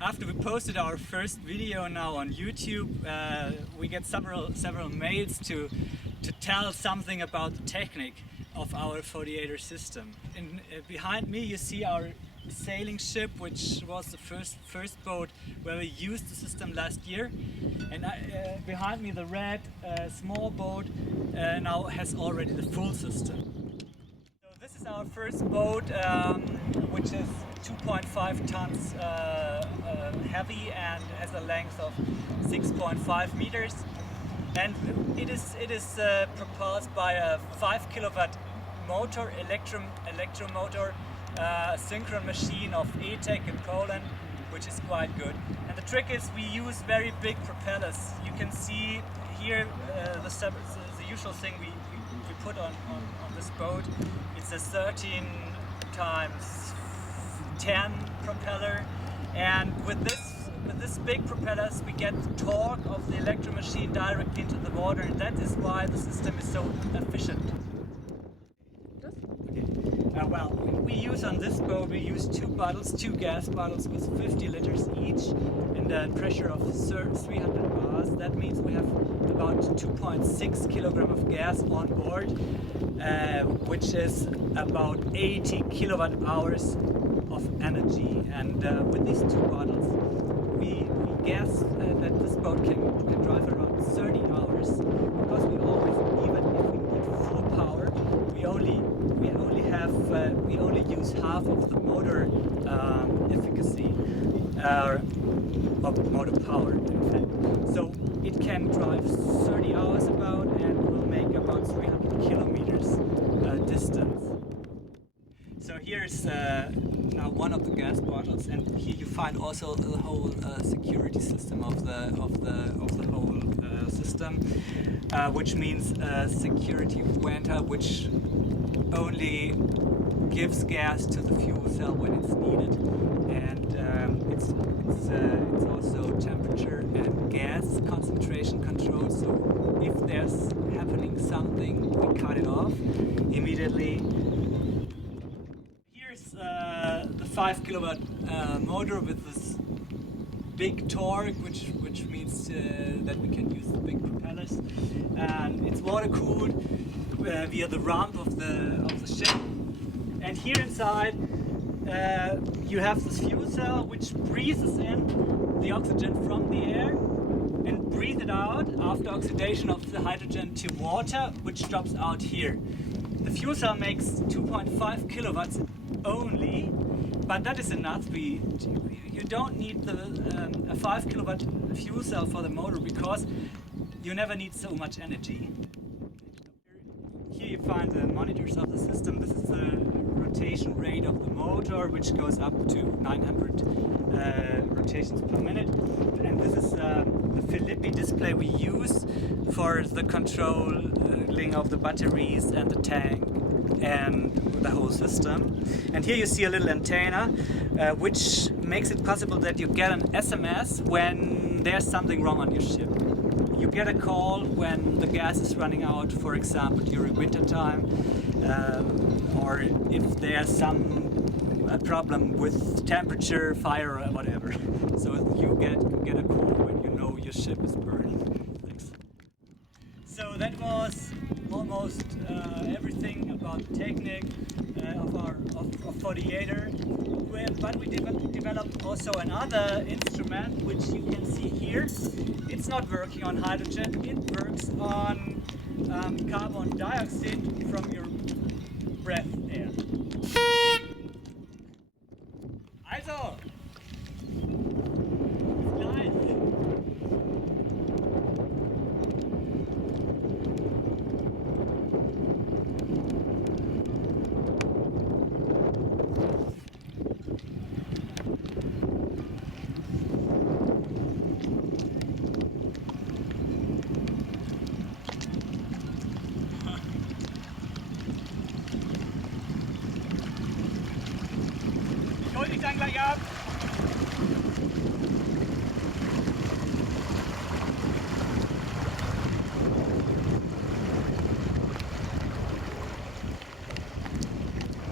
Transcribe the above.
After we posted our first video now on YouTube, we get several mails to tell something about the technique of our FODIATOR system. Behind me you see our sailing ship, which was the first boat where we used the system last year, and behind me the red small boat now has already the full system. So this is our first boat, which is 2.5 tons heavy and has a length of 6.5 meters, and it is propelled by a 5 kilowatt motor, electro motor, synchron machine of Technic in Poland, which is quite good. And the trick is we use very big propellers. You can see here the usual thing we put on this boat. It's a 13 times 10 propeller, and with this big propellers we get the torque of the electro machine direct into the water, and that is why the system is so efficient. Well, we use on this boat, we use two gas bottles with 50 liters each and a pressure of 300 bars. That means we have about 2.6 kilogram of gas on board, which is about 80 kilowatt hours of energy. And with these two bottles, we guess that this boat can drive around 30 hours, because we always, even if we need full power, we only use half of the motor efficacy, of motor power, in fact. So it can drive 30 hours about and will make about 300 kilometers distance. So here's now one of the gas bottles, and here you find also the whole security system of the whole system, which means security venter, which only gives gas to the fuel cell when it's needed, and it's also temperature and gas concentration control. So if there's happening something, we cut it off immediately. Here's the 5 kilowatt motor with this big torque, which means that we can use the big propellers, and it's water cooled via the rump of the ship. And here inside you have this fuel cell, which breathes in the oxygen from the air and breathes it out after oxidation of the hydrogen to water, which drops out here. The fuel cell makes 2.5 kilowatts only, but that is enough. You don't need a 5 kilowatt fuel cell for the motor, because you never need so much energy. Here you find the monitors of the system. This is the rotation rate of the motor, which goes up to 900 rotations per minute. And this is the Philippi display we use for the controlling of the batteries and the tank and the whole system. And here you see a little antenna, which makes it possible that you get an SMS when there's something wrong on your ship. You get a call when the gas is running out, for example during winter time, or if there's a problem with temperature, fire, or whatever. So you get a call when you know your ship is burning. Thanks. So that was almost everything about the technique of FODIATOR. But we developed also another instrument, which you can see here. It's not working on hydrogen, it works on carbon dioxide from your breath air. Also! Ich hol dich dann gleich ab.